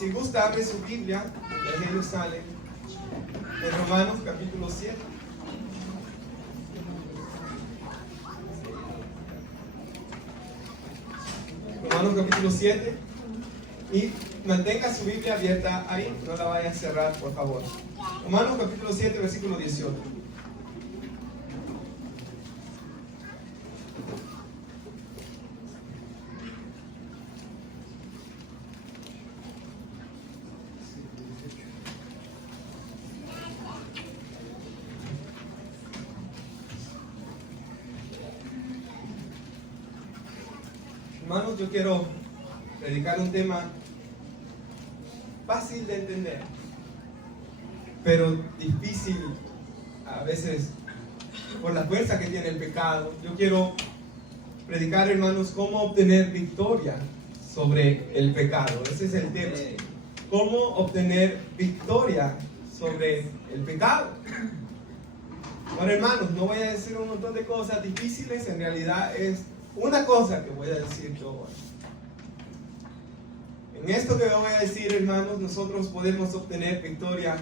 si gusta, abre su Biblia, el Evangelio sale en Romanos capítulo 7. Romanos capítulo 7. Y mantenga su Biblia abierta ahí, no la vaya a cerrar, por favor. Romanos capítulo 7, versículo 18. Hermanos, yo quiero predicar un tema fácil de entender, pero difícil a veces por la fuerza que tiene el pecado. Yo quiero predicar, hermanos, cómo obtener victoria sobre el pecado. Ese es el tema. Cómo obtener victoria sobre el pecado. Bueno, hermanos, no voy a decir un montón de cosas difíciles, en realidad es una cosa que voy a decir yo hoy. En esto que voy a decir, hermanos, nosotros podemos obtener victoria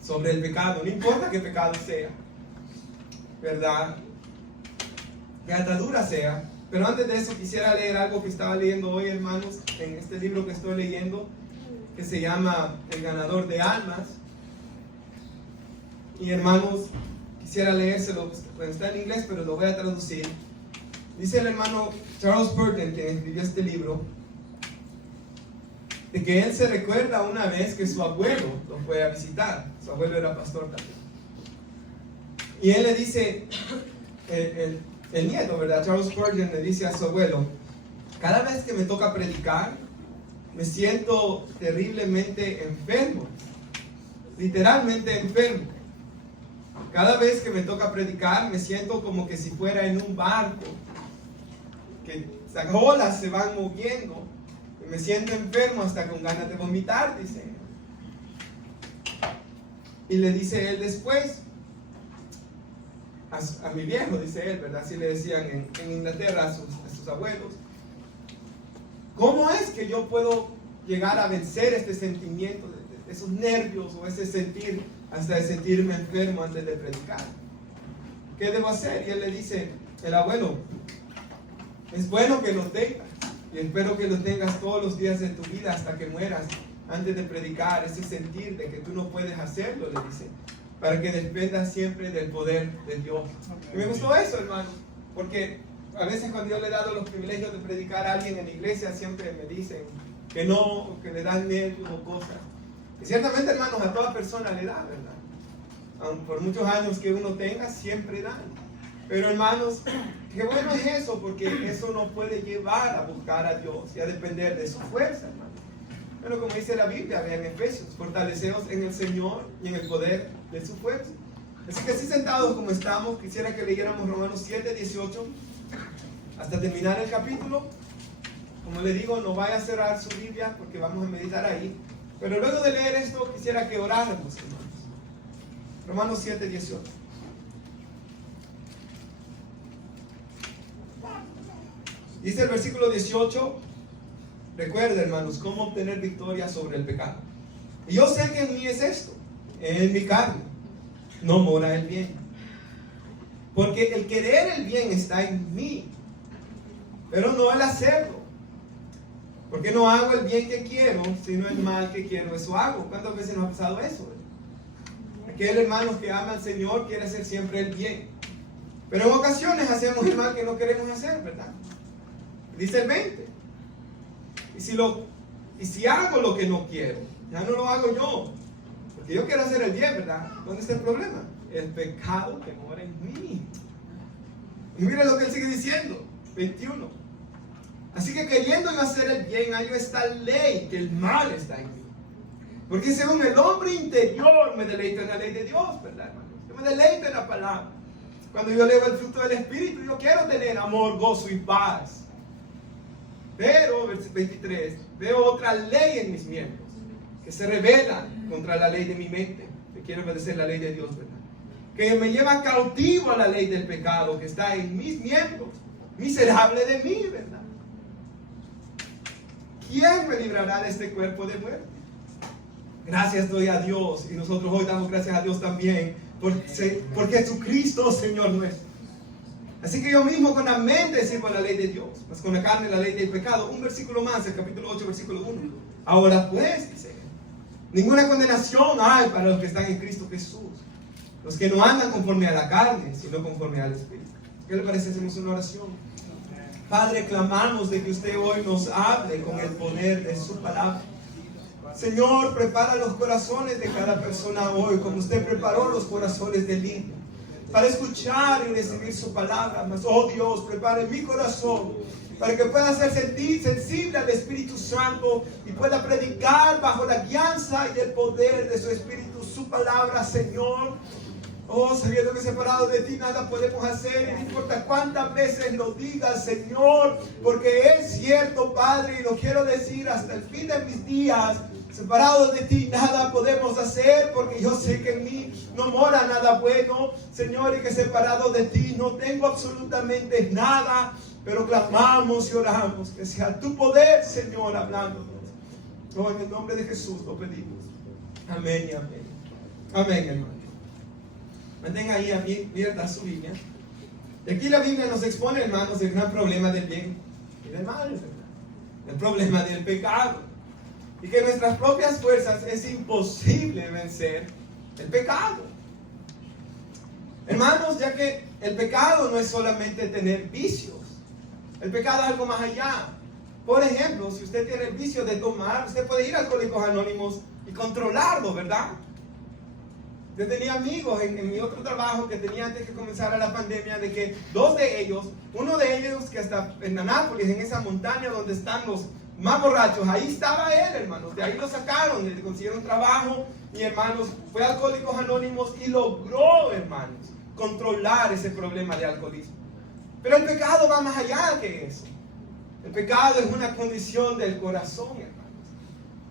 sobre el pecado, no importa qué pecado sea, ¿verdad? Qué atadura sea. Pero antes de eso quisiera leer algo que estaba leyendo hoy, hermanos, en este libro que estoy leyendo, que se llama El ganador de almas. Y hermanos, quisiera leérselo, pues está en inglés, pero lo voy a traducir. Dice el hermano Charles Spurgeon, quien escribió este libro, de que él se recuerda una vez que su abuelo lo fue a visitar. Su abuelo era pastor también. Y él le dice, el nieto, ¿verdad? Charles Spurgeon le dice a su abuelo: cada vez que me toca predicar, me siento terriblemente enfermo. Literalmente enfermo. Cada vez que me toca predicar, me siento como que si fuera en un barco, que las olas se van moviendo. Me siento enfermo hasta con ganas de vomitar, dice él. Y le dice él después a mi viejo, dice él, ¿verdad? Así le decían en Inglaterra a sus abuelos: ¿cómo es que yo puedo llegar a vencer este sentimiento, de esos nervios o ese sentir, hasta de sentirme enfermo antes de predicar? ¿Qué debo hacer? Y él le dice, el abuelo: es bueno que lo tengas, y espero que lo tengas todos los días de tu vida hasta que mueras, antes de predicar, ese sentir de que tú no puedes hacerlo, le dice, para que dependas siempre del poder de Dios. Y me gustó eso, hermano, porque a veces cuando yo le he dado los privilegios de predicar a alguien en la iglesia, siempre me dicen que no, que le dan nervios o cosas. Y ciertamente, hermanos, a toda persona le da, ¿verdad? Aun por muchos años que uno tenga, siempre dan. Pero, hermanos, qué bueno es eso, porque eso nos puede llevar a buscar a Dios y a depender de su fuerza, hermano. Bueno, como dice la Biblia, vean Efesios: fortaleceos en el Señor y en el poder de su fuerza. Así que así sentados como estamos, quisiera que leyéramos Romanos 7, 18 hasta terminar el capítulo. Como le digo, no vaya a cerrar su Biblia porque vamos a meditar ahí. Pero luego de leer esto, quisiera que oráramos, hermanos. Romanos 7, 18. Dice el versículo 18, recuerda, hermanos, cómo obtener victoria sobre el pecado. Y yo sé que en mí es esto: en mi carne no mora el bien. Porque el querer el bien está en mí, pero no el hacerlo. Porque no hago el bien que quiero, sino el mal que quiero, eso hago. ¿Cuántas veces nos ha pasado eso? Aquel hermano que ama al Señor quiere hacer siempre el bien, pero en ocasiones hacemos el mal que no queremos hacer, ¿verdad? Dice el 20: y si hago lo que no quiero, ya no lo hago yo, porque yo quiero hacer el bien, ¿verdad? ¿Dónde está el problema? El pecado que mora en mí. Y mire lo que él sigue diciendo, 21: así que queriendo yo hacer el bien, hallo esta ley, que el mal está en mí. Porque según el hombre interior me deleito en la ley de Dios, ¿verdad, hermanos? Yo me deleito en la palabra. Cuando yo leo el fruto del Espíritu, yo quiero tener amor, gozo y paz. Pero, versículo 23, veo otra ley en mis miembros, que se rebela contra la ley de mi mente, que quiere obedecer la ley de Dios, ¿verdad? Que me lleva cautivo a la ley del pecado que está en mis miembros. Miserable de mí, ¿verdad? ¿quién me librará de este cuerpo de muerte? Gracias doy a Dios, y nosotros hoy damos gracias a Dios también por Jesucristo, Señor nuestro. Así que yo mismo con la mente sirvo la ley de Dios, mas con la carne la ley del pecado. Un versículo más, el capítulo 8, versículo 1. Ahora pues, dice, ninguna condenación hay para los que están en Cristo Jesús, los que no andan conforme a la carne, sino conforme al Espíritu. ¿Qué le parece? Hacemos una oración. Padre, clamamos de que usted hoy nos hable con el poder de su palabra. Señor, prepara los corazones de cada persona hoy, como usted preparó los corazones de Lidia, para escuchar y recibir su palabra. Mas, oh Dios, prepare mi corazón para que pueda ser sensible al Espíritu Santo y pueda predicar bajo la guianza y el poder de su Espíritu su palabra, Señor. Oh, sabiendo que separados de ti nada podemos hacer, y no importa cuántas veces lo digas, Señor, porque es cierto, Padre, y lo quiero decir hasta el fin de mis días. Separados de ti nada podemos hacer, porque yo sé que en mí no mora nada bueno, Señor, y que separado de ti no tengo absolutamente nada. Pero clamamos y oramos que sea tu poder, Señor, hablándonos. Oh, en el nombre de Jesús lo pedimos. Amén y amén. Amén, hermano. Mantenga ahí abierta su Biblia. Y aquí la Biblia nos expone, hermanos, el gran problema del bien y del mal, el problema del pecado. Y que en nuestras propias fuerzas es imposible vencer el pecado. Hermanos, ya que el pecado no es solamente tener vicios. El pecado es algo más allá. Por ejemplo, si usted tiene el vicio de tomar, usted puede ir a Alcohólicos Anónimos y controlarlo, ¿verdad? Yo tenía amigos en mi otro trabajo que tenía antes que comenzara la pandemia, de que dos de ellos, uno de ellos que está en Anápolis, en esa montaña donde están los más borrachos, ahí estaba él, hermanos, de ahí lo sacaron, le consiguieron trabajo, y hermanos, fue a Alcohólicos Anónimos y logró, hermanos, controlar ese problema de alcoholismo. Pero el pecado va más allá que eso. El pecado es una condición del corazón, hermanos.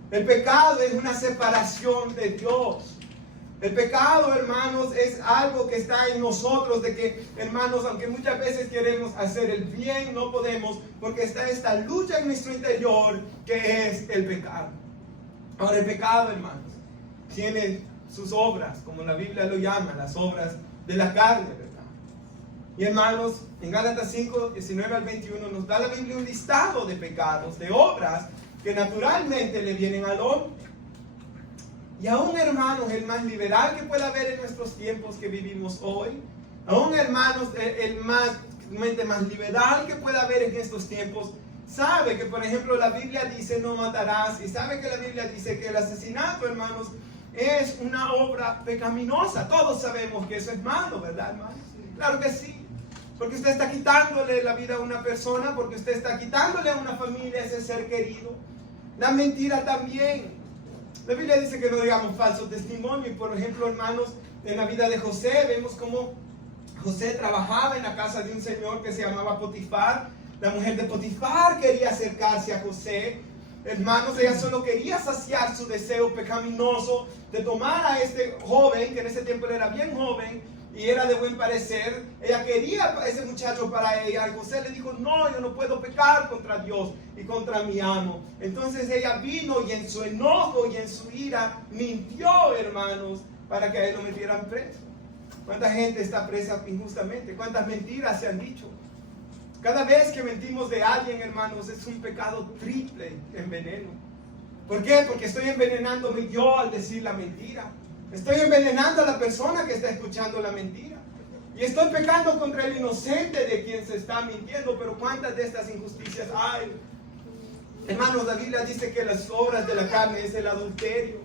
El pecado es una separación de Dios. El pecado, hermanos, es algo que está en nosotros, de que, hermanos, aunque muchas veces queremos hacer el bien, no podemos, porque está esta lucha en nuestro interior, que es el pecado. Ahora, el pecado, hermanos, tiene sus obras, como la Biblia lo llama, las obras de la carne, ¿verdad? Y, hermanos, en Gálatas 5, 19 al 21, nos da la Biblia un listado de pecados, de obras, que naturalmente le vienen al hombre. Y aún, hermanos, el más liberal que pueda haber en nuestros tiempos que vivimos hoy, aún, hermanos, el más liberal que pueda haber en estos tiempos, sabe que, por ejemplo, la Biblia dice no matarás, y sabe que la Biblia dice que el asesinato, hermanos, es una obra pecaminosa. Todos sabemos que eso es malo, ¿verdad, hermanos? Claro que sí, porque usted está quitándole la vida a una persona, porque usted está quitándole a una familia ese ser querido. La mentira también. La Biblia dice que no digamos falso testimonio. Y por ejemplo, hermanos, en la vida de José vemos cómo José trabajaba en la casa de un señor que se llamaba Potifar. La mujer de Potifar quería acercarse a José. Hermanos, ella solo quería saciar su deseo pecaminoso de tomar a este joven, que en ese tiempo era bien joven y era de buen parecer. Ella quería a ese muchacho para ella, y José le dijo: no, yo no puedo pecar contra Dios y contra mi amo. Entonces ella vino y en su enojo y en su ira mintió, hermanos, para que a él lo metieran preso. ¿Cuánta gente está presa injustamente? ¿Cuántas mentiras se han dicho? Cada vez que mentimos de alguien, hermanos, es un pecado triple en veneno. ¿Por qué? Porque estoy envenenándome yo al decir la mentira. Estoy envenenando a la persona que está escuchando la mentira. Y estoy pecando contra el inocente de quien se está mintiendo. Pero ¿cuántas de estas injusticias hay? Hermanos, la Biblia dice que las obras de la carne es el adulterio.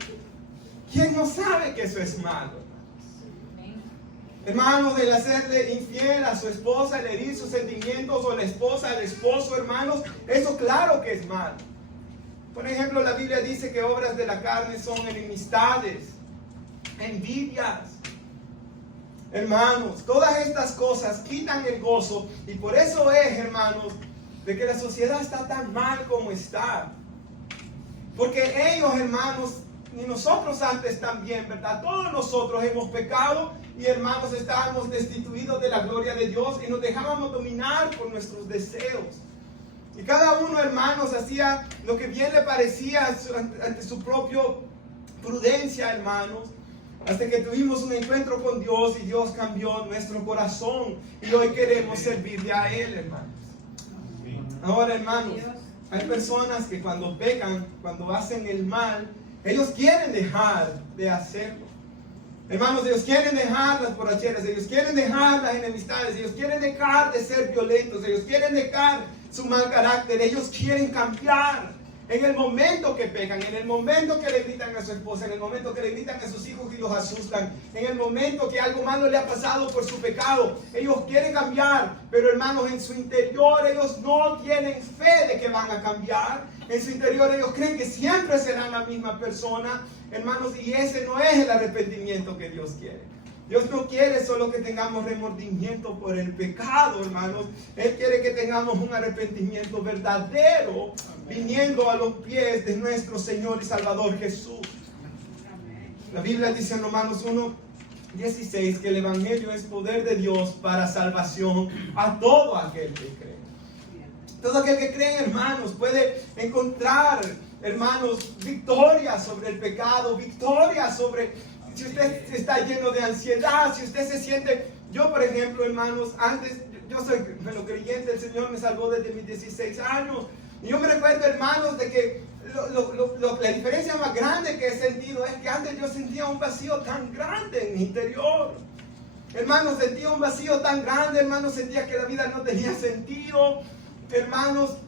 ¿Quién no sabe que eso es malo? Hermanos, el hacerle infiel a su esposa, el herir sus sentimientos, o la esposa al esposo, hermanos, eso claro que es malo. Por ejemplo, la Biblia dice que obras de la carne son enemistades, envidias. Hermanos, todas estas cosas quitan el gozo, y por eso es, hermanos, de que la sociedad está tan mal como está. Porque ellos, hermanos, y nosotros antes también, ¿verdad? Todos nosotros hemos pecado y, hermanos, estábamos destituidos de la gloria de Dios y nos dejábamos dominar por nuestros deseos. Y cada uno, hermanos, hacía lo que bien le parecía ante su propia prudencia, hermanos. Hasta que tuvimos un encuentro con Dios y Dios cambió nuestro corazón. Y hoy queremos servirle a Él, hermanos. Ahora, hermanos, hay personas que cuando pecan, cuando hacen el mal, ellos quieren dejar de hacerlo. Hermanos, ellos quieren dejar las borracheras, ellos quieren dejar las enemistades, ellos quieren dejar de ser violentos, ellos quieren dejar su mal carácter, ellos quieren cambiar. En el momento que pecan, en el momento que le gritan a su esposa, en el momento que le gritan a sus hijos y los asustan, en el momento que algo malo le ha pasado por su pecado, ellos quieren cambiar, pero hermanos, en su interior ellos no tienen fe de que van a cambiar. En su interior ellos creen que siempre serán la misma persona, hermanos, y ese no es el arrepentimiento que Dios quiere. Dios no quiere solo que tengamos remordimiento por el pecado, hermanos. Él quiere que tengamos un arrepentimiento verdadero, viniendo a los pies de nuestro Señor y Salvador Jesús. La Biblia dice en Romanos 1:16 que el Evangelio es poder de Dios para salvación a todo aquel que cree. Todo aquel que cree, hermanos, puede encontrar, hermanos, victoria sobre el pecado, victoria sobre... Si usted está lleno de ansiedad, si usted se siente... Yo, por ejemplo, hermanos, antes, yo soy creyente, el Señor me salvó desde mis 16 años. Y yo me recuerdo, hermanos, de que la diferencia más grande que he sentido es que antes yo sentía un vacío tan grande en mi interior. Hermanos, sentía un vacío tan grande, hermanos, sentía que la vida no tenía sentido. Hermanos,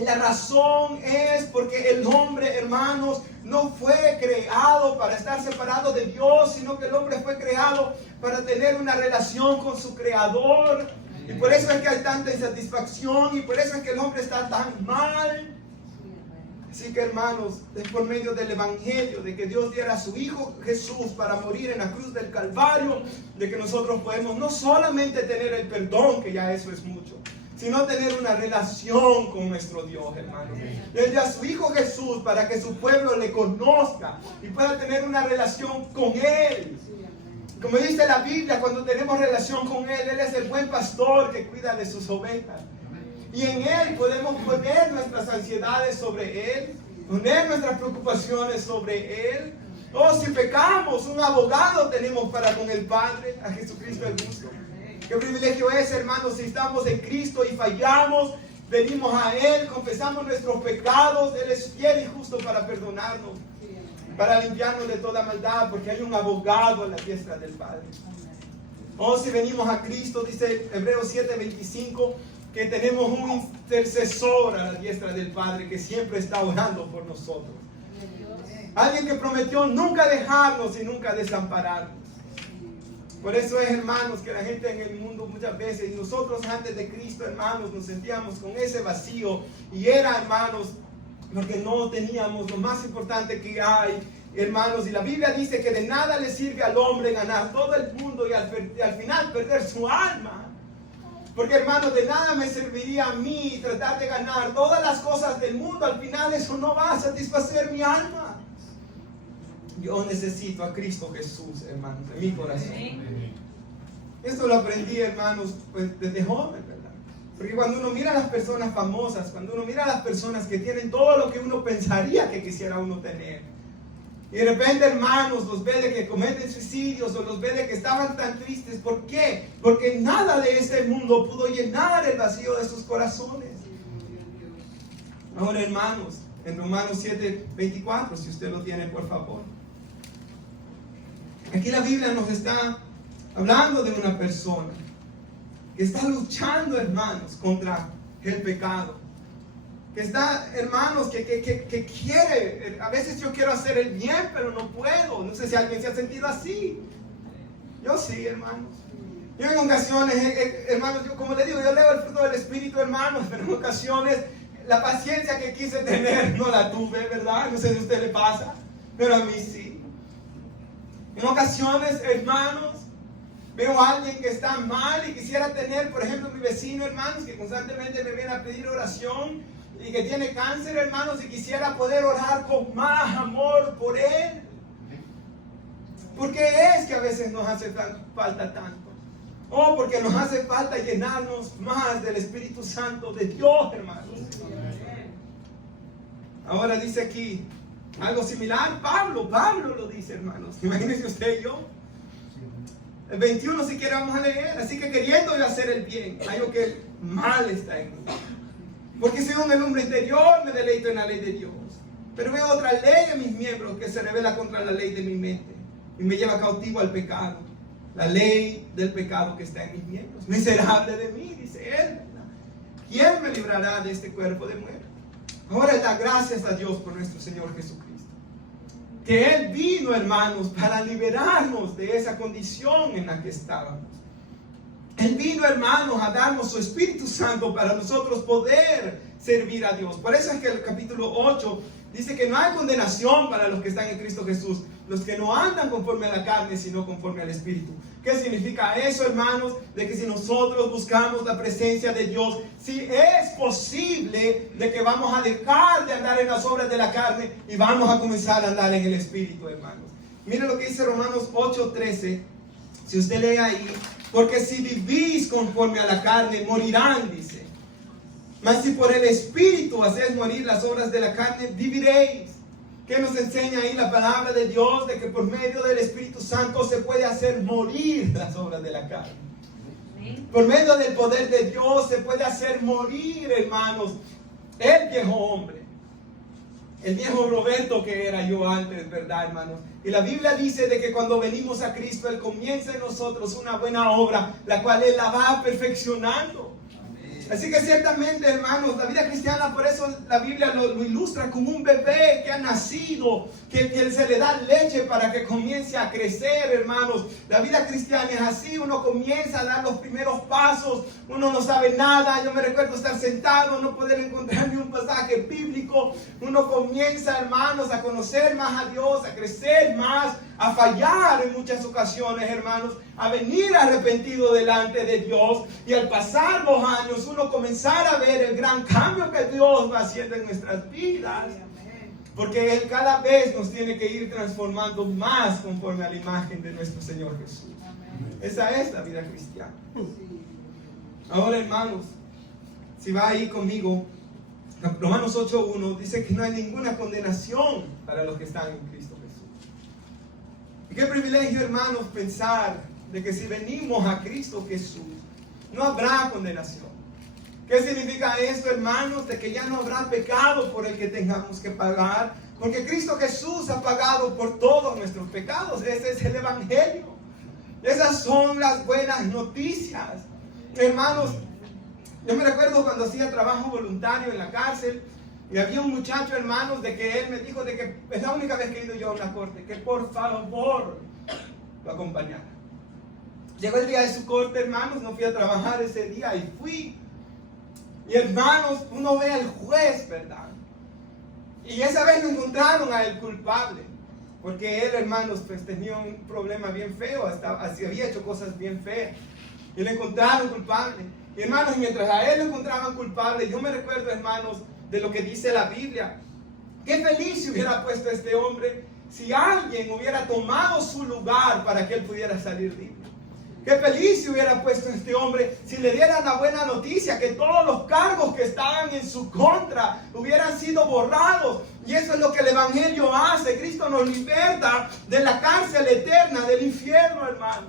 la razón es porque el hombre, hermanos, no fue creado para estar separado de Dios, sino que el hombre fue creado para tener una relación con su Creador. Y por eso es que hay tanta insatisfacción y por eso es que el hombre está tan mal. Así que, hermanos, es por medio del Evangelio, de que Dios diera a su Hijo Jesús para morir en la cruz del Calvario, de que nosotros podemos no solamente tener el perdón, que ya eso es mucho, sino tener una relación con nuestro Dios, hermanos. Él dio a su Hijo Jesús para que su pueblo le conozca y pueda tener una relación con Él. Como dice la Biblia, cuando tenemos relación con Él, Él es el buen pastor que cuida de sus ovejas. Y en Él podemos poner nuestras ansiedades sobre Él, poner nuestras preocupaciones sobre Él. O si pecamos, un abogado tenemos para con el Padre, a Jesucristo el justo. Qué privilegio es, hermanos, si estamos en Cristo y fallamos, venimos a Él, confesamos nuestros pecados, Él es fiel y justo para perdonarnos, para limpiarnos de toda maldad, porque hay un abogado a la diestra del Padre. O si venimos a Cristo, dice Hebreos 7:25, que tenemos un intercesor a la diestra del Padre que siempre está orando por nosotros. Alguien que prometió nunca dejarnos y nunca desampararnos. Por eso es, hermanos, que la gente en el mundo muchas veces, y nosotros antes de Cristo, hermanos, nos sentíamos con ese vacío. Y era, hermanos, porque no teníamos lo más importante que hay, hermanos. Y la Biblia dice que de nada le sirve al hombre ganar todo el mundo y al final perder su alma. Porque, hermanos, de nada me serviría a mí tratar de ganar todas las cosas del mundo. Al final eso no va a satisfacer mi alma. Yo necesito a Cristo Jesús, hermanos, en mi corazón. Esto lo aprendí, hermanos, pues desde joven, ¿verdad? Porque cuando uno mira a las personas famosas, cuando uno mira a las personas que tienen todo lo que uno pensaría que quisiera uno tener, y de repente, hermanos, los ve de que cometen suicidios o los ve de que estaban tan tristes. ¿Por qué? Porque nada de este mundo pudo llenar el vacío de sus corazones. Ahora, hermanos, en Romanos 7:24, si usted lo tiene, por favor. Aquí la Biblia nos está hablando de una persona que está luchando, hermanos, contra el pecado. Que está, hermanos, que quiere, a veces yo quiero hacer el bien, pero no puedo. No sé si alguien se ha sentido así. Yo sí, hermanos. Yo en ocasiones, hermanos, yo como le digo, yo leo el fruto del Espíritu, hermanos, pero en ocasiones la paciencia que quise tener no la tuve, ¿verdad? No sé si a usted le pasa, pero a mí sí. En ocasiones, hermanos, veo a alguien que está mal y quisiera tener, por ejemplo, mi vecino, hermanos, que constantemente me viene a pedir oración y que tiene cáncer, hermanos, y quisiera poder orar con más amor por él. ¿Por qué es que a veces nos hace falta tanto? Oh, porque nos hace falta llenarnos más del Espíritu Santo de Dios, hermanos. Ahora dice aquí algo similar. Pablo lo dice, hermanos. Imagínense usted y yo. El 21 si quiere vamos a leer. Así que queriendo yo hacer el bien, algo que mal está en mí. Porque según el hombre interior me deleito en la ley de Dios. Pero veo otra ley en mis miembros que se revela contra la ley de mi mente y me lleva cautivo al pecado. La ley del pecado que está en mis miembros. Miserable de mí, dice él. ¿Quién me librará de este cuerpo de muerte? Ahora da gracias a Dios por nuestro Señor Jesucristo. Que Él vino, hermanos, para liberarnos de esa condición en la que estábamos. Él vino, hermanos, a darnos su Espíritu Santo para nosotros poder servir a Dios. Por eso es que el capítulo 8 dice que no hay condenación para los que están en Cristo Jesús, los que no andan conforme a la carne, sino conforme al Espíritu. ¿Qué significa eso, hermanos? De que si nosotros buscamos la presencia de Dios, si es posible de que vamos a dejar de andar en las obras de la carne y vamos a comenzar a andar en el Espíritu, hermanos. Mire lo que dice Romanos 8:13. Si usted lee ahí, porque si vivís conforme a la carne, morirán, dice. Mas si por el Espíritu hacéis morir las obras de la carne, viviréis. ¿Qué nos enseña ahí la palabra de Dios? De que por medio del Espíritu Santo se puede hacer morir las obras de la carne. Por medio del poder de Dios se puede hacer morir, hermanos, el viejo hombre. El viejo Roberto que era yo antes, ¿verdad, hermanos? Y la Biblia dice de que cuando venimos a Cristo, Él comienza en nosotros una buena obra, la cual Él la va perfeccionando. Así que ciertamente, hermanos, la vida cristiana, por eso la Biblia lo ilustra como un bebé que ha nacido, que se le da leche para que comience a crecer, hermanos. La vida cristiana es así, uno comienza a dar los primeros pasos, uno no sabe nada. Yo me recuerdo estar sentado, no poder encontrar ni un pasaje bíblico. Uno comienza, hermanos, a conocer más a Dios, a crecer más, a fallar en muchas ocasiones, hermanos, a venir arrepentido delante de Dios, y al pasar los años uno comenzar a ver el gran cambio que Dios va haciendo en nuestras vidas, porque Él cada vez nos tiene que ir transformando más conforme a la imagen de nuestro Señor Jesús. Esa es la vida cristiana. Ahora, hermanos, si va ahí conmigo, Romanos 8:1 dice que no hay ninguna condenación para los que están en Cristo Jesús. Y qué privilegio, hermanos, pensar de que si venimos a Cristo Jesús, no habrá condenación. ¿Qué significa esto, hermanos? De que ya no habrá pecado por el que tengamos que pagar, porque Cristo Jesús ha pagado por todos nuestros pecados. Ese es el Evangelio. Esas son las buenas noticias. Hermanos, yo me recuerdo cuando hacía trabajo voluntario en la cárcel, y había un muchacho, hermanos, de que él me dijo de que es la única vez que he ido yo a una corte, que por favor lo acompañara. Llegó el día de su corte, hermanos, no fui a trabajar ese día y fui. Y hermanos, uno ve al juez, ¿verdad? Y esa vez lo encontraron a él culpable, porque él, hermanos, pues tenía un problema bien feo, había hecho cosas bien feas, y lo encontraron culpable. Y hermanos, mientras a él lo encontraban culpable, yo me recuerdo, hermanos, de lo que dice la Biblia. Qué feliz se hubiera puesto este hombre si alguien hubiera tomado su lugar para que él pudiera salir libre. Qué feliz se hubiera puesto este hombre si le dieran la buena noticia que todos los cargos que estaban en su contra hubieran sido borrados. Y eso es lo que el Evangelio hace. Cristo nos liberta de la cárcel eterna, del infierno, hermano.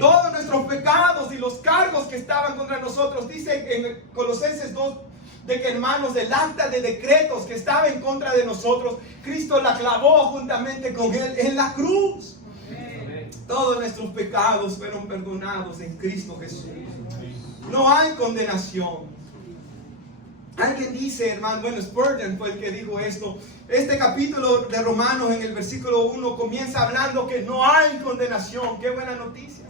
Todos nuestros pecados y los cargos que estaban contra nosotros, dice en Colosenses 2, de que, hermanos, el acta de decretos que estaba en contra de nosotros, Cristo la clavó juntamente con Él en la cruz. Todos nuestros pecados fueron perdonados en Cristo Jesús. No hay condenación. Alguien dice, hermano, bueno, Spurgeon fue el que dijo esto. Este capítulo de Romanos en el versículo 1 comienza hablando que no hay condenación. Qué buena noticia.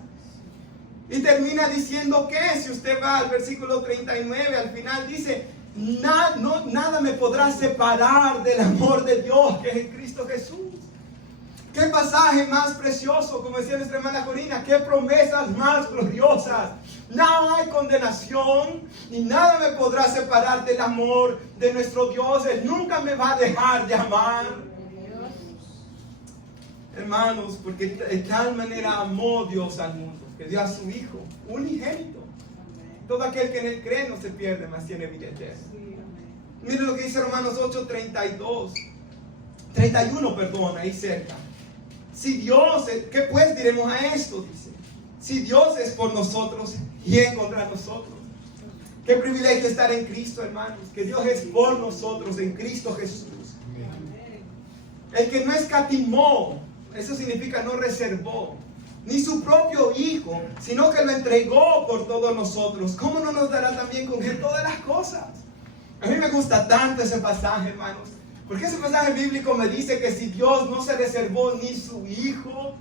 Y termina diciendo que, si usted va al versículo 39, al final dice, nada me podrá separar del amor de Dios que es en Cristo Jesús. Qué pasaje más precioso, como decía nuestra hermana Corina, qué promesas más gloriosas. No hay condenación y nada me podrá separar del amor de nuestro Dios. Él nunca me va a dejar de amar. Hermanos, porque de tal manera amó Dios al mundo, que dio a su Hijo unigénito. Todo aquel que en él cree no se pierde, mas tiene vida eterna. Miren lo que dice Romanos 8:31, ahí cerca. Si Dios, ¿qué pues diremos a esto? Dice, si Dios es por nosotros, ¿quién contra nosotros? Qué privilegio estar en Cristo, hermanos, que Dios es por nosotros en Cristo Jesús. El que no escatimó, eso significa no reservó, ni su propio Hijo, sino que lo entregó por todos nosotros. ¿Cómo no nos dará también con él todas las cosas? A mí me gusta tanto ese pasaje, hermanos, porque ese pasaje bíblico me dice que si Dios no se reservó ni su Hijo,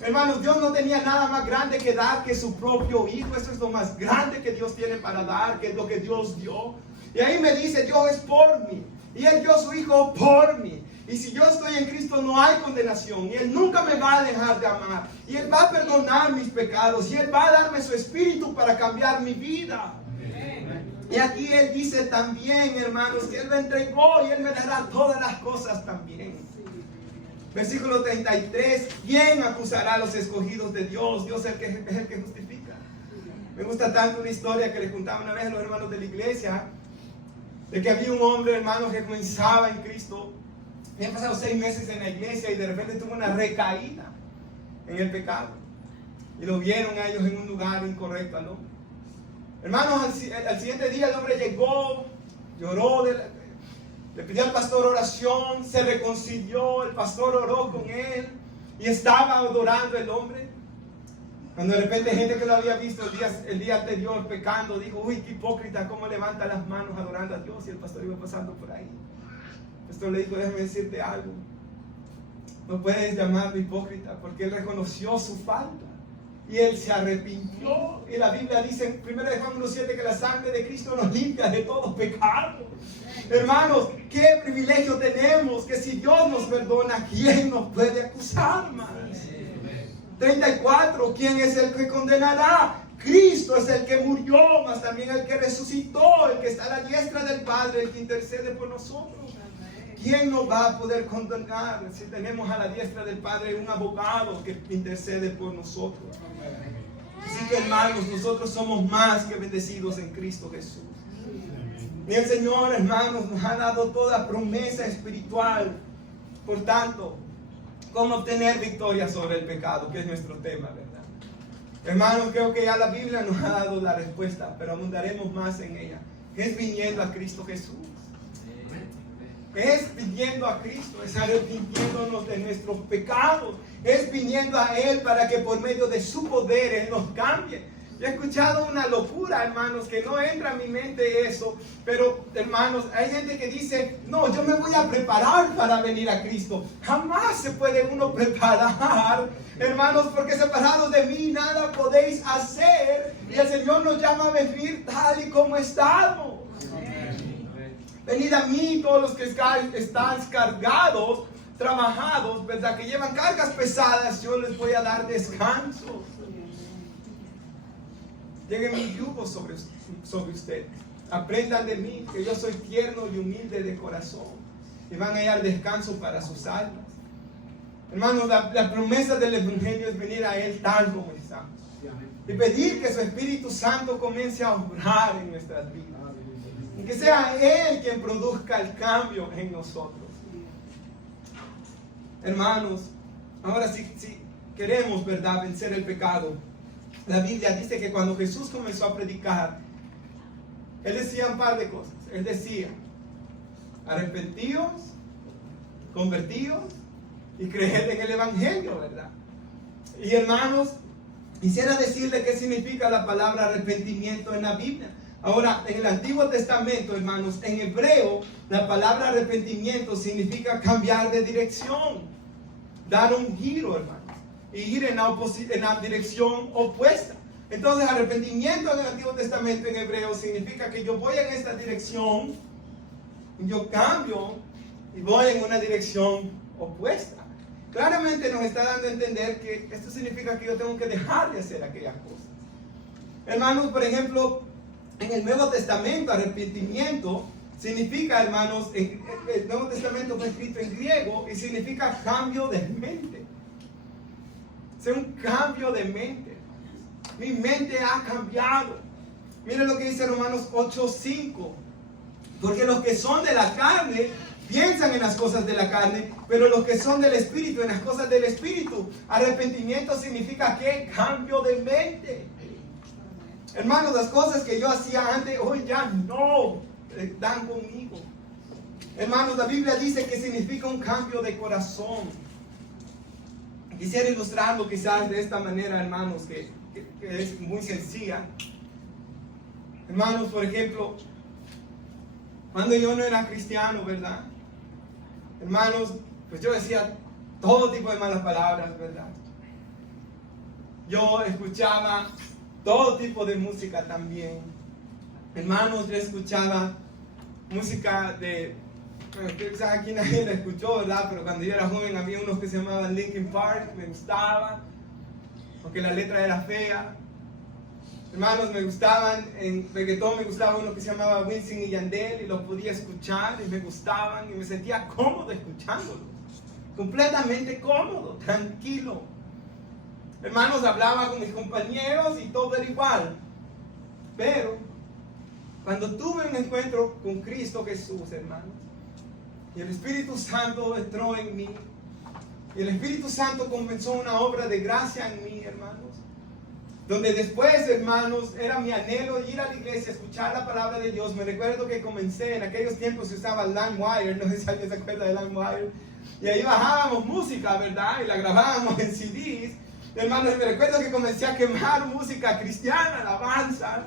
hermanos, Dios no tenía nada más grande que dar que su propio Hijo. Eso es lo más grande que Dios tiene para dar, que es lo que Dios dio. Y ahí me dice, Dios es por mí, y Él dio a su Hijo por mí. Y si yo estoy en Cristo no hay condenación, y Él nunca me va a dejar de amar, y Él va a perdonar mis pecados, y Él va a darme su Espíritu para cambiar mi vida. Y aquí Él dice también, hermanos, que Él me entregó y Él me dará todas las cosas también. Versículo 33, ¿quién acusará a los escogidos de Dios? Dios es el que justifica. Me gusta tanto una historia que les contaba una vez a los hermanos de la iglesia, de que había un hombre, hermanos, que comenzaba en Cristo. Habían pasado 6 meses en la iglesia y de repente tuvo una recaída en el pecado. Y lo vieron a ellos en un lugar incorrecto al hombre. Hermanos, al siguiente día el hombre llegó, lloró, le pidió al pastor oración, se reconcilió, el pastor oró con él y estaba adorando el hombre. Cuando de repente gente que lo había visto el día anterior pecando, dijo, uy, qué hipócrita, cómo levanta las manos adorando a Dios, y el pastor iba pasando por ahí. El pastor le dijo, déjame decirte algo, no puedes llamarlo hipócrita porque él reconoció su falta. Y él se arrepintió. Y la Biblia dice en 1 Juan 1:7 que la sangre de Cristo nos limpia de todo pecado. Hermanos, qué privilegio tenemos, que si Dios nos perdona, ¿quién nos puede acusar más? 34, ¿quién es el que condenará? Cristo es el que murió, mas también el que resucitó, el que está a la diestra del Padre, el que intercede por nosotros. ¿Quién nos va a poder condenar si tenemos a la diestra del Padre un abogado que intercede por nosotros? Así que, hermanos, nosotros somos más que bendecidos en Cristo Jesús. Y el Señor, hermanos, nos ha dado toda promesa espiritual. Por tanto, ¿cómo obtener victoria sobre el pecado? Que es nuestro tema, ¿verdad? Hermanos, creo que ya la Biblia nos ha dado la respuesta, pero abundaremos más en ella. Es viniendo a Cristo Jesús. Es viniendo a Cristo, es arrepintiéndonos de nuestros pecados, es viniendo a Él para que por medio de su poder Él nos cambie. Yo he escuchado una locura, hermanos, que no entra en mi mente eso, pero hermanos, hay gente que dice, no, yo me voy a preparar para venir a Cristo. Jamás se puede uno preparar, hermanos, porque separados de mí nada podéis hacer, y el Señor nos llama a venir tal y como estamos. Venid a mí todos los que están cargados, trabajados, ¿verdad? Que llevan cargas pesadas, yo les voy a dar descanso. Llegue mi yugo sobre ustedes. Aprendan de mí, que yo soy tierno y humilde de corazón. Y van a hallar descanso para sus almas. Hermanos, la promesa del Evangelio es venir a Él tal como estamos. Y pedir que su Espíritu Santo comience a obrar en nuestras vidas. Y que sea Él quien produzca el cambio en nosotros. Hermanos, ahora si queremos, ¿verdad?, vencer el pecado, la Biblia dice que cuando Jesús comenzó a predicar, Él decía un par de cosas. Él decía, arrepentíos, convertíos y creed en el Evangelio, ¿verdad? Y hermanos, quisiera decirle qué significa la palabra arrepentimiento en la Biblia. Ahora, en el Antiguo Testamento, hermanos, en hebreo, la palabra arrepentimiento significa cambiar de dirección, dar un giro, hermanos, y ir en la dirección opuesta. Entonces, arrepentimiento en el Antiguo Testamento en hebreo significa que yo voy en esta dirección, yo cambio y voy en una dirección opuesta. Claramente nos está dando a entender que esto significa que yo tengo que dejar de hacer aquellas cosas. Hermanos, por ejemplo, en el Nuevo Testamento, arrepentimiento significa, hermanos, el Nuevo Testamento fue escrito en griego y significa cambio de mente. Es un cambio de mente. mi mente ha cambiado. Miren lo que dice Romanos 8:5. Porque los que son de la carne piensan en las cosas de la carne, pero los que son del Espíritu, en las cosas del Espíritu. Arrepentimiento significa ¿qué? Cambio de mente. Hermanos, las cosas que yo hacía antes, hoy ya no dan conmigo. Hermanos, la Biblia dice que significa un cambio de corazón. Quisiera ilustrarlo quizás de esta manera, hermanos, que es muy sencilla. Hermanos, por ejemplo, cuando yo no era cristiano, ¿verdad? Hermanos, pues yo decía todo tipo de malas palabras, ¿verdad? Yo escuchaba todo tipo de música también. Hermanos, yo escuchaba música de... Bueno, quizás aquí nadie la escuchó, ¿verdad? Pero cuando yo era joven había unos que se llamaban Linkin Park, me gustaba, porque la letra era fea. Hermanos, me gustaban, en reggaetón me gustaba uno que se llamaba Wisin y Yandel, y los podía escuchar y me gustaban y me sentía cómodo escuchándolos, completamente cómodo, tranquilo. Hermanos, hablaba con mis compañeros y todo era igual. Pero cuando tuve un encuentro con Cristo Jesús, hermanos, y el Espíritu Santo entró en mí, y el Espíritu Santo comenzó una obra de gracia en mí, hermanos, donde después, hermanos, era mi anhelo ir a la iglesia, escuchar la palabra de Dios. Me recuerdo que comencé, en aquellos tiempos se usaba LimeWire, no sé si alguien se acuerda de LimeWire, y ahí bajábamos música, ¿verdad? Y la grabábamos en CDs. Hermanos, me recuerdo que comencé a quemar música cristiana, alabanza,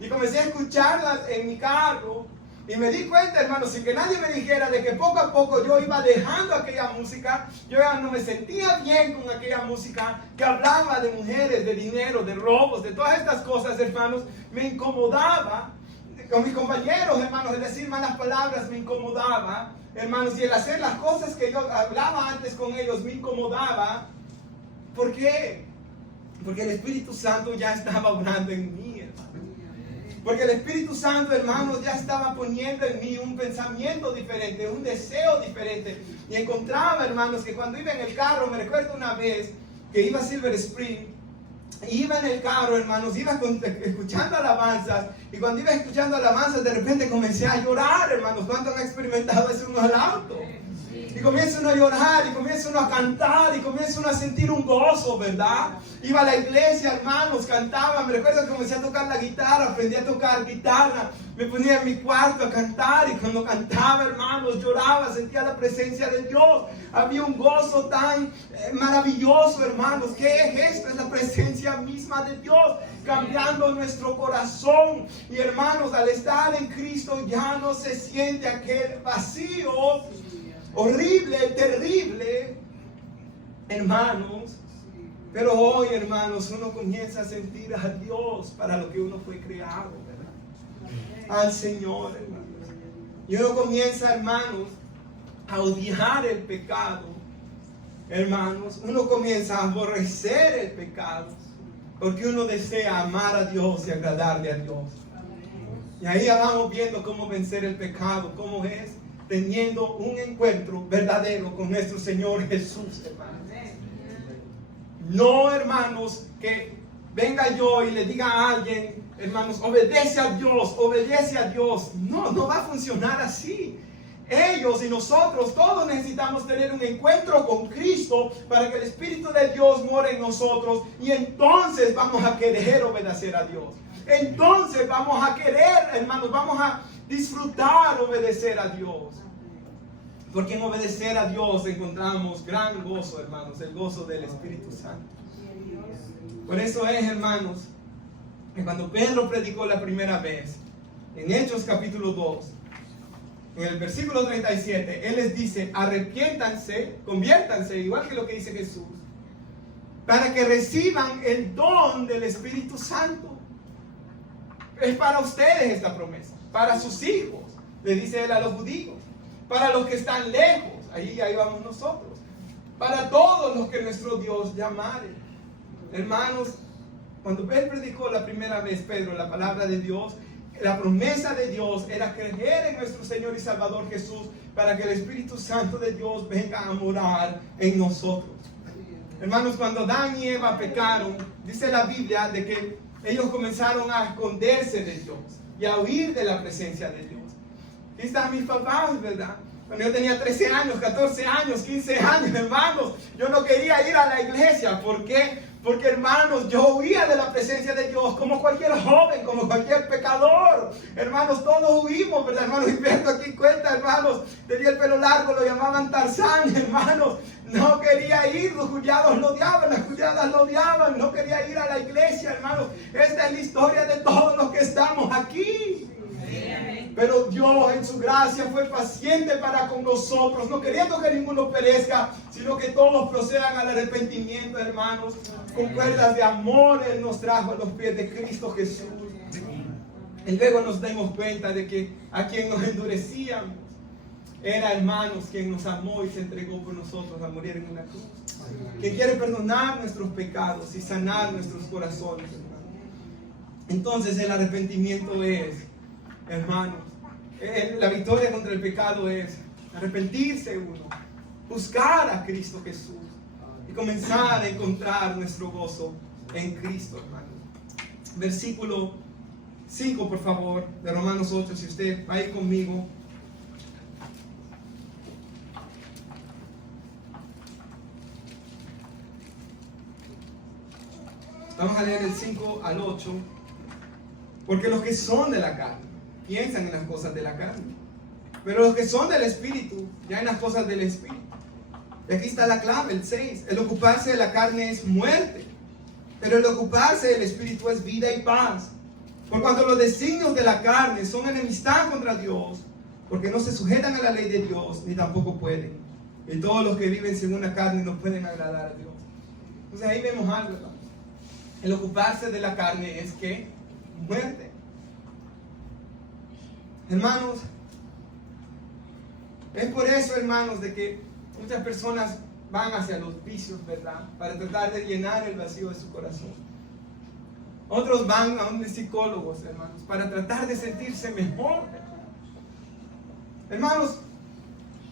y comencé a escucharlas en mi carro. Y me di cuenta, hermanos, sin que nadie me dijera, de que poco a poco yo iba dejando aquella música. Yo ya no me sentía bien con aquella música que hablaba de mujeres, de dinero, de robos, de todas estas cosas, hermanos. Me incomodaba con mis compañeros, hermanos, el decir malas palabras me incomodaba, hermanos, y el hacer las cosas que yo hablaba antes con ellos me incomodaba. ¿Por qué? Porque el Espíritu Santo ya estaba obrando en mí, hermanos. Porque el Espíritu Santo, hermanos, ya estaba poniendo en mí un pensamiento diferente, un deseo diferente. Y encontraba, hermanos, que cuando iba en el carro, me recuerdo una vez que iba a Silver Spring, iba en el carro, hermanos, iba escuchando alabanzas, y cuando iba escuchando alabanzas, de repente comencé a llorar, hermanos. ¿Cuántos han experimentado eso en el auto? Y comienza uno a llorar, y comienza uno a cantar, y comienza uno a sentir un gozo, ¿verdad? Iba a la iglesia, hermanos, cantaba. Me recuerdo que comencé a tocar la guitarra, aprendí a tocar guitarra. Me ponía en mi cuarto a cantar, y cuando cantaba, hermanos, lloraba, sentía la presencia de Dios. Había un gozo tan maravilloso, hermanos. ¿Qué es esto? Es la presencia misma de Dios cambiando nuestro corazón. Y hermanos, al estar en Cristo ya no se siente aquel vacío horrible, terrible, hermanos. Pero hoy, hermanos, uno comienza a sentir a Dios para lo que uno fue creado, ¿verdad? Al Señor, hermanos. Y uno comienza, hermanos, a odiar el pecado, hermanos. Uno comienza a aborrecer el pecado, porque uno desea amar a Dios y agradarle a Dios. Y ahí vamos viendo cómo vencer el pecado, cómo es teniendo un encuentro verdadero con nuestro Señor Jesús, hermanos. No, hermanos, que venga yo y le diga a alguien, hermanos, obedece a Dios, obedece a Dios. No, no va a funcionar así. Ellos y nosotros, todos necesitamos tener un encuentro con Cristo para que el Espíritu de Dios more en nosotros, y entonces vamos a querer obedecer a Dios. Entonces vamos a querer, hermanos, vamos a disfrutar obedecer a Dios. Porque en obedecer a Dios encontramos gran gozo, hermanos, el gozo del Espíritu Santo. Por eso es, hermanos, que cuando Pedro predicó la primera vez, en Hechos capítulo 2, en el versículo 37, él les dice: arrepiéntanse, conviértanse, igual que lo que dice Jesús, para que reciban el don del Espíritu Santo. Es para ustedes esta promesa, para sus hijos, le dice él a los judíos, para los que están lejos, ahí vamos nosotros, para todos los que nuestro Dios llamare. Hermanos, cuando él predicó la primera vez, Pedro, la palabra de Dios, la promesa de Dios era creer en nuestro Señor y Salvador Jesús, para que el Espíritu Santo de Dios venga a morar en nosotros. Hermanos, cuando Adán y Eva pecaron, dice la Biblia de que ellos comenzaron a esconderse de Dios y a huir de la presencia de Dios. Aquí están mis papás, ¿verdad? Cuando yo tenía 13 años, 14 años, 15 años, hermanos, yo no quería ir a la iglesia. ¿Por qué? Porque, hermanos, yo huía de la presencia de Dios, como cualquier joven, como cualquier pecador. Hermanos, todos huimos, ¿verdad? Hermanos, Humberto aquí cuenta, hermanos, tenía el pelo largo, lo llamaban Tarzán, hermanos. No quería ir, los cuñados lo odiaban, las cuñadas lo odiaban, no quería ir a la iglesia, hermanos. Esta es la historia de todos los que estamos aquí. Pero Dios en su gracia fue paciente para con nosotros, no queriendo que ninguno perezca, sino que todos procedan al arrepentimiento, hermanos. Con cuerdas de amor Él nos trajo a los pies de Cristo Jesús. Y luego nos dimos cuenta de que a quien nos endurecíamos era, hermanos, quien nos amó y se entregó por nosotros a morir en una cruz. Quien quiere perdonar nuestros pecados y sanar nuestros corazones, hermanos. Entonces el arrepentimiento es, hermanos, la victoria contra el pecado es arrepentirse uno, buscar a Cristo Jesús y comenzar a encontrar nuestro gozo en Cristo, hermanos. Versículo 5, por favor, de Romanos 8, si usted va a ir conmigo. Vamos a leer el 5 al 8. Porque los que son de la carne piensan en las cosas de la carne, pero los que son del Espíritu ya en las cosas del Espíritu. Y aquí está la clave, el 6. El ocuparse de la carne es muerte, pero el ocuparse del Espíritu es vida y paz. Por cuanto los designios de la carne son enemistad contra Dios, porque no se sujetan a la ley de Dios, ni tampoco pueden. Y todos los que viven según la carne no pueden agradar a Dios. Entonces ahí vemos algo, hermanos. El ocuparse de la carne es que muerte. Hermanos, es por eso, hermanos, de que muchas personas van hacia los vicios, ¿verdad? Para tratar de llenar el vacío de su corazón. Otros van a un psicólogo, hermanos, para tratar de sentirse mejor. Hermanos,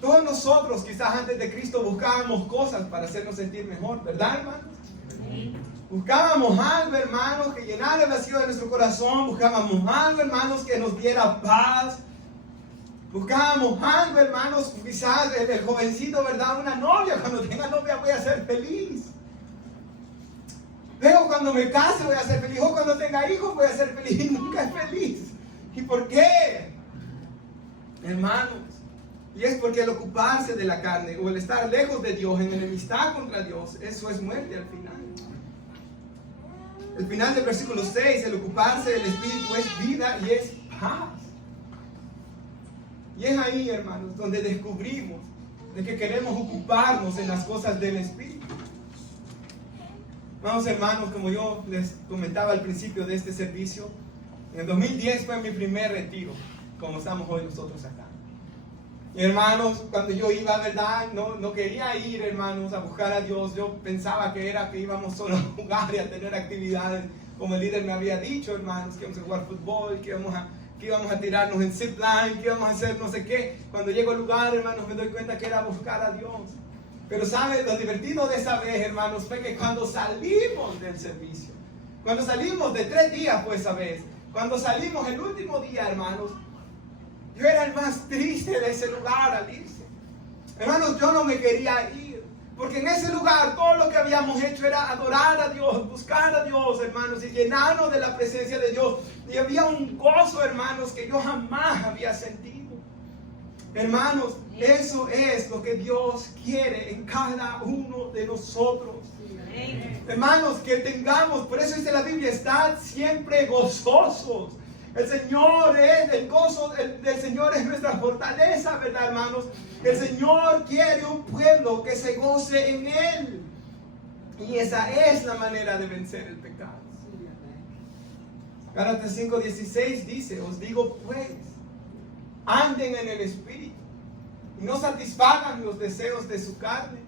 todos nosotros quizás antes de Cristo buscábamos cosas para hacernos sentir mejor, ¿verdad, hermanos? Buscábamos algo, hermanos, que llenara el vacío de nuestro corazón. Buscábamos algo, hermanos, que nos diera paz. Buscábamos algo, hermanos, quizás el jovencito, ¿verdad? Una novia. Cuando tenga novia voy a ser feliz. Luego cuando me case voy a ser feliz. O cuando tenga hijos voy a ser feliz. Y nunca es feliz. ¿Y por qué? Hermanos, y es porque el ocuparse de la carne o el estar lejos de Dios, en enemistad contra Dios, eso es muerte al final. El final del versículo 6, el ocuparse del Espíritu es vida y es paz. Y es ahí, hermanos, donde descubrimos de que queremos ocuparnos en las cosas del Espíritu. Vamos, hermanos, como yo les comentaba al principio de este servicio, en el 2010 fue mi primer retiro, como estamos hoy nosotros acá. Y hermanos, cuando yo iba, ¿verdad? No quería ir, hermanos, a buscar a Dios. Yo pensaba que íbamos solo a jugar y a tener actividades, como el líder me había dicho, hermanos, que íbamos a jugar fútbol, que íbamos a tirarnos en zipline, que íbamos a hacer no sé qué. Cuando llego al lugar, hermanos, me doy cuenta que era buscar a Dios. Pero ¿saben? Lo divertido de esa vez, hermanos, fue que cuando salimos del servicio, cuando salimos de 3 días fue esa vez, cuando salimos el último día, hermanos, yo era el más triste de ese lugar al irse. Hermanos, yo no me quería ir, porque en ese lugar todo lo que habíamos hecho era adorar a Dios, buscar a Dios, hermanos, y llenarnos de la presencia de Dios. Y había un gozo, hermanos, que yo jamás había sentido. Hermanos, eso es lo que Dios quiere en cada uno de nosotros. Hermanos, que tengamos, por eso dice la Biblia, estad siempre gozosos. El Señor es, el gozo del Señor es nuestra fortaleza, ¿verdad, hermanos? El Señor quiere un pueblo que se goce en Él. Y esa es la manera de vencer el pecado. Gálatas 5:16 dice, os digo pues, anden en el Espíritu y no satisfagan los deseos de su carne,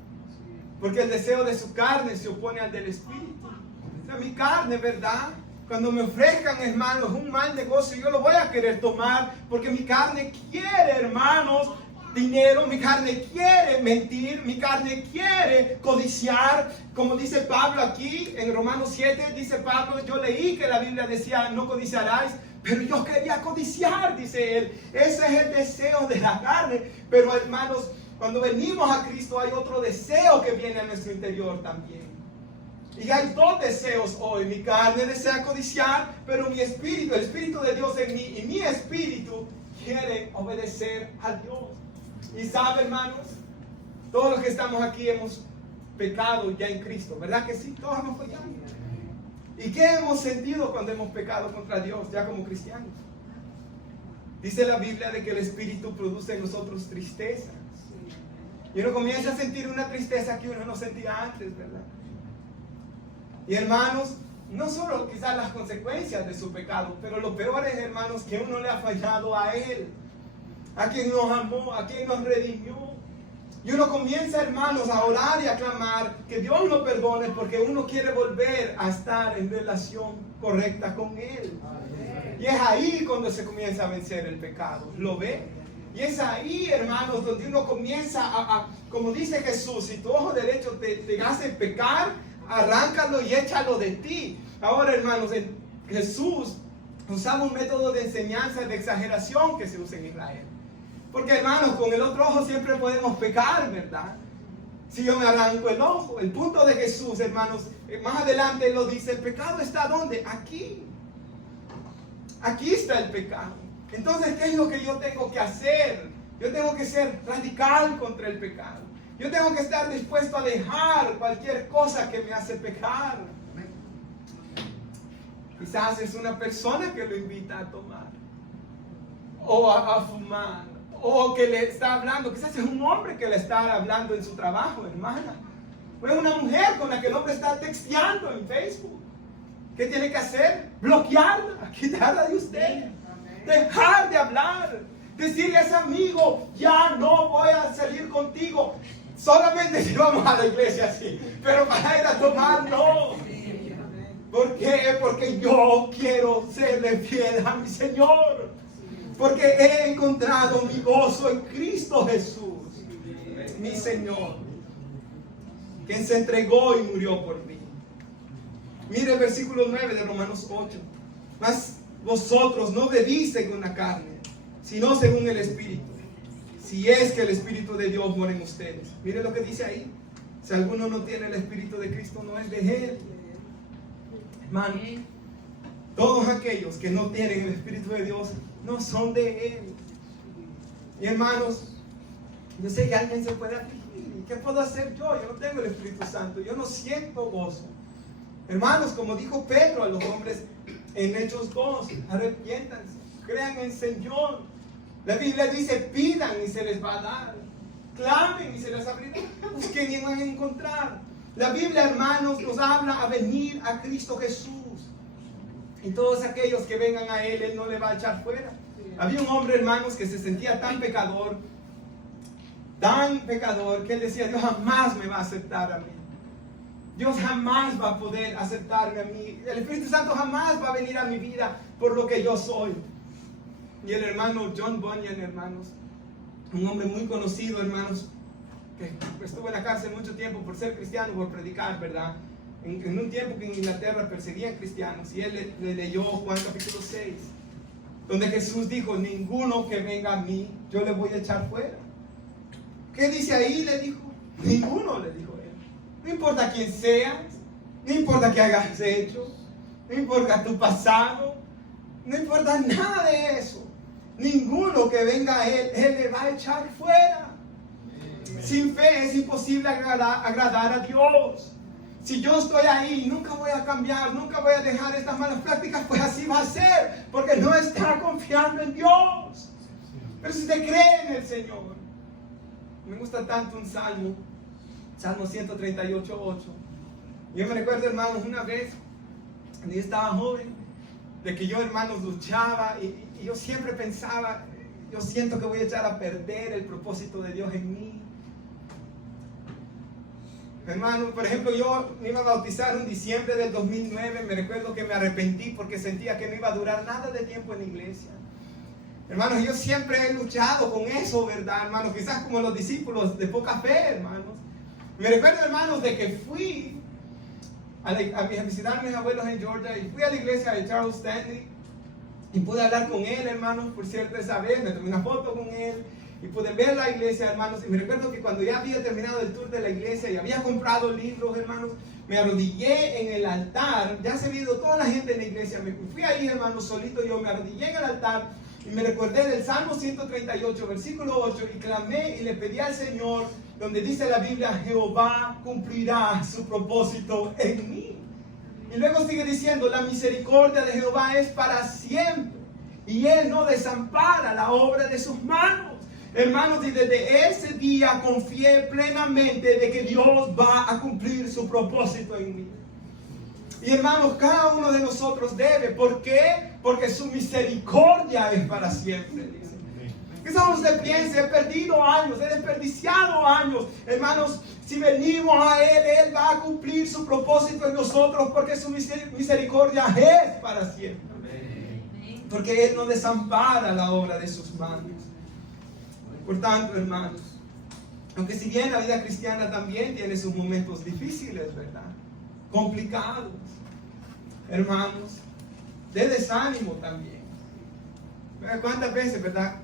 porque el deseo de su carne se opone al del Espíritu. O sea, mi carne, ¿verdad? Cuando me ofrezcan, hermanos, un mal negocio, yo lo voy a querer tomar porque mi carne quiere, hermanos, dinero, mi carne quiere mentir, mi carne quiere codiciar, como dice Pablo aquí en Romanos 7, dice Pablo, yo leí que la Biblia decía no codiciarás, pero yo quería codiciar, dice él. Ese es el deseo de la carne. Pero hermanos, cuando venimos a Cristo hay otro deseo que viene a nuestro interior también. Y hay dos deseos hoy. Mi carne desea codiciar, pero mi espíritu, el espíritu de Dios en mí y mi espíritu quiere obedecer a Dios. Y sabe, hermanos, todos los que estamos aquí hemos pecado ya en Cristo, ¿verdad que sí? Todos hemos fallado. ¿Y qué hemos sentido cuando hemos pecado contra Dios ya como cristianos? Dice la Biblia de que el Espíritu produce en nosotros tristeza. Y uno comienza a sentir una tristeza que uno no sentía antes, ¿verdad? Y hermanos, no solo quizás las consecuencias de su pecado, pero lo peor es, hermanos, que uno le ha fallado a Él, a quien nos amó, a quien nos redimió. Y uno comienza, hermanos, a orar y a clamar que Dios lo perdone porque uno quiere volver a estar en relación correcta con Él. Y es ahí cuando se comienza a vencer el pecado. ¿Lo ve? Y es ahí, hermanos, donde uno comienza como dice Jesús, si tu ojo derecho te hace pecar, arráncalo y échalo de ti. Ahora, hermanos, Jesús usaba un método de enseñanza, de exageración que se usa en Israel. Porque, hermanos, con el otro ojo siempre podemos pecar, ¿verdad? Si yo me arranco el ojo. El punto de Jesús, hermanos, más adelante Él lo dice, el pecado está ¿dónde? Aquí. Aquí está el pecado. Entonces, ¿qué es lo que yo tengo que hacer? Yo tengo que ser radical contra el pecado. Yo tengo que estar dispuesto a dejar cualquier cosa que me hace pecar. Quizás es una persona que lo invita a tomar. O a fumar. O que le está hablando, quizás es un hombre que le está hablando en su trabajo, hermana. O es una mujer con la que el hombre está texteando en Facebook. ¿Qué tiene que hacer? Bloquearla, quitarla de usted. Dejar de hablar. Decirle a ese amigo, ya no voy a salir contigo. Solamente si vamos a la iglesia, sí. Pero para ir a tomar, no. ¿Por qué? Porque yo quiero serle fiel a mi Señor. Porque he encontrado mi gozo en Cristo Jesús, mi Señor, quien se entregó y murió por mí. Mire el versículo 9 de Romanos 8. Mas vosotros no vivís según la carne, sino según el Espíritu. Si es que el Espíritu de Dios mora en ustedes. Mire lo que dice ahí. Si alguno no tiene el Espíritu de Cristo, no es de Él. Hermano, todos aquellos que no tienen el Espíritu de Dios no son de Él. Y hermanos, yo sé que alguien se puede afligir. ¿Qué puedo hacer yo? Yo no tengo el Espíritu Santo. Yo no siento gozo. Hermanos, como dijo Pedro a los hombres en Hechos 2, arrepiéntanse, crean en el Señor. La Biblia dice, pidan y se les va a dar. Clamen y se les abrirá. Busquen y van a encontrar. La Biblia, hermanos, nos habla a venir a Cristo Jesús. Y todos aquellos que vengan a Él no le va a echar fuera. Había un hombre, hermanos, que se sentía tan pecador, que él decía, Dios jamás me va a aceptar a mí. Dios jamás va a poder aceptarme a mí. El Espíritu Santo jamás va a venir a mi vida por lo que yo soy. Y el hermano John Bunyan, hermanos, un hombre muy conocido, hermanos, que estuvo en la cárcel mucho tiempo por ser cristiano, por predicar, ¿verdad? En un tiempo que en Inglaterra perseguían cristianos, y él le leyó Juan capítulo 6, donde Jesús dijo, ninguno que venga a mí, yo le voy a echar fuera. ¿Qué dice ahí? Le dijo, ninguno, le dijo él. No importa quién seas, no importa qué hayas hecho, no importa tu pasado, no importa nada de eso. Ninguno que venga a Él le va a echar fuera. Sin fe es imposible agradar a Dios. Si yo estoy ahí, nunca voy a cambiar, nunca voy a dejar estas malas prácticas, pues así va a ser, porque no está confiando en Dios. Pero si te cree en el Señor. Me gusta tanto un salmo, Salmo 138:8. Yo me recuerdo, hermanos, una vez, cuando yo estaba joven, de que yo, hermanos, luchaba y yo siempre pensaba, yo siento que voy a echar a perder el propósito de Dios en mí. Hermano, por ejemplo, yo me iba a bautizar en diciembre del 2009, me recuerdo que me arrepentí porque sentía que no iba a durar nada de tiempo en la iglesia. Hermanos, yo siempre he luchado con eso, ¿verdad, hermanos? Quizás como los discípulos de poca fe, hermanos. Me recuerdo, hermanos, de que fui a visitar a mis abuelos en Georgia y fui a la iglesia de Charles Stanley y pude hablar con él, hermanos, por cierto, esa vez me tomé una foto con él y pude ver la iglesia, hermanos, y me recuerdo que cuando ya había terminado el tour de la iglesia y había comprado libros, hermanos, me arrodillé en el altar. Ya se había ido toda la gente en la iglesia, me fui ahí, hermanos, solito, yo me arrodillé en el altar y me recordé del Salmo 138, versículo 8, y clamé y le pedí al Señor, donde dice la Biblia, Jehová cumplirá su propósito en mí. Y luego sigue diciendo, la misericordia de Jehová es para siempre, y Él no desampara la obra de sus manos. Hermanos, y desde ese día confié plenamente de que Dios va a cumplir su propósito en mí. Y hermanos, cada uno de nosotros debe. ¿Por qué? Porque su misericordia es para siempre, dice. Quizás usted piense, he perdido años, he desperdiciado años. Hermanos, si venimos a Él va a cumplir su propósito en nosotros, porque su misericordia es para siempre. Porque Él no desampara la obra de sus manos. Por tanto, hermanos, aunque si bien la vida cristiana también tiene sus momentos difíciles, ¿verdad? Complicados, hermanos, de desánimo también. ¿Cuántas veces, verdad?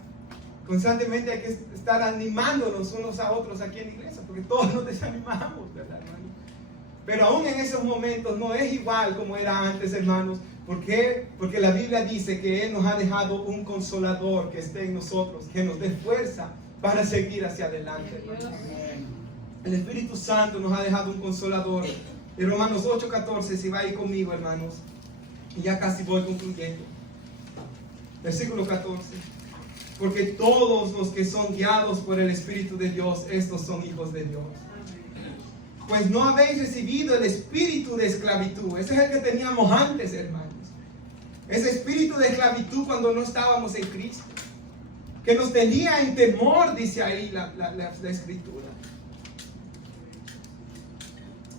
Constantemente hay que estar animándonos unos a otros aquí en la iglesia, porque todos nos desanimamos, ¿verdad, hermanos? Pero aún en esos momentos no es igual como era antes, hermanos. ¿Por qué? Porque la Biblia dice que Él nos ha dejado un consolador que esté en nosotros, que nos dé fuerza para seguir hacia adelante, hermanos. El Espíritu Santo nos ha dejado un consolador. En Romanos 8:14, si va ahí conmigo, hermanos, y ya casi voy concluyendo. Versículo 14. Porque todos los que son guiados por el Espíritu de Dios, estos son hijos de Dios. Pues no habéis recibido el espíritu de esclavitud. Ese es el que teníamos antes, hermanos. Ese espíritu de esclavitud cuando no estábamos en Cristo, que nos tenía en temor, dice ahí la Escritura.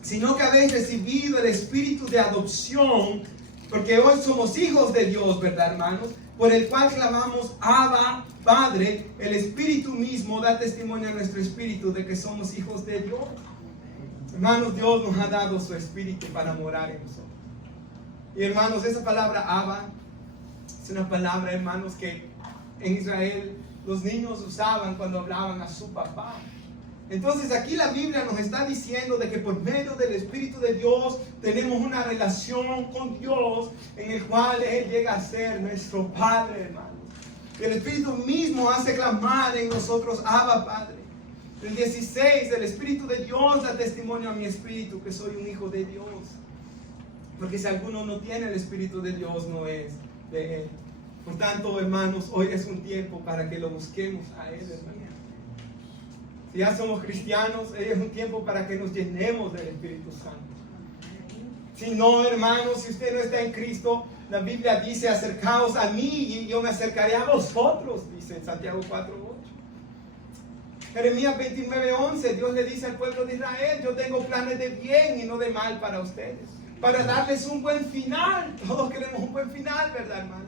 Sino que habéis recibido el espíritu de adopción, porque hoy somos hijos de Dios, ¿verdad, hermanos? Por el cual clamamos, Abba, Padre. El Espíritu mismo da testimonio a nuestro espíritu de que somos hijos de Dios. Hermanos, Dios nos ha dado su espíritu para morar en nosotros. Y hermanos, esa palabra Abba es una palabra, hermanos, que en Israel los niños usaban cuando hablaban a su papá. Entonces aquí la Biblia nos está diciendo de que por medio del Espíritu de Dios tenemos una relación con Dios en el cual Él llega a ser nuestro Padre, hermanos. Y el Espíritu mismo hace clamar en nosotros, Abba, Padre. El 16, el Espíritu de Dios da testimonio a mi espíritu que soy un hijo de Dios. Porque si alguno no tiene el Espíritu de Dios, no es de Él. Por tanto, hermanos, hoy es un tiempo para que lo busquemos a Él, hermanos. Si ya somos cristianos, hoy es un tiempo para que nos llenemos del Espíritu Santo. Si no, hermanos, si usted no está en Cristo, la Biblia dice, acercaos a mí y yo me acercaré a vosotros, dice en Santiago 4:8. Jeremías 29:11, Dios le dice al pueblo de Israel, yo tengo planes de bien y no de mal para ustedes, para darles un buen final. Todos queremos un buen final, ¿verdad, hermanos?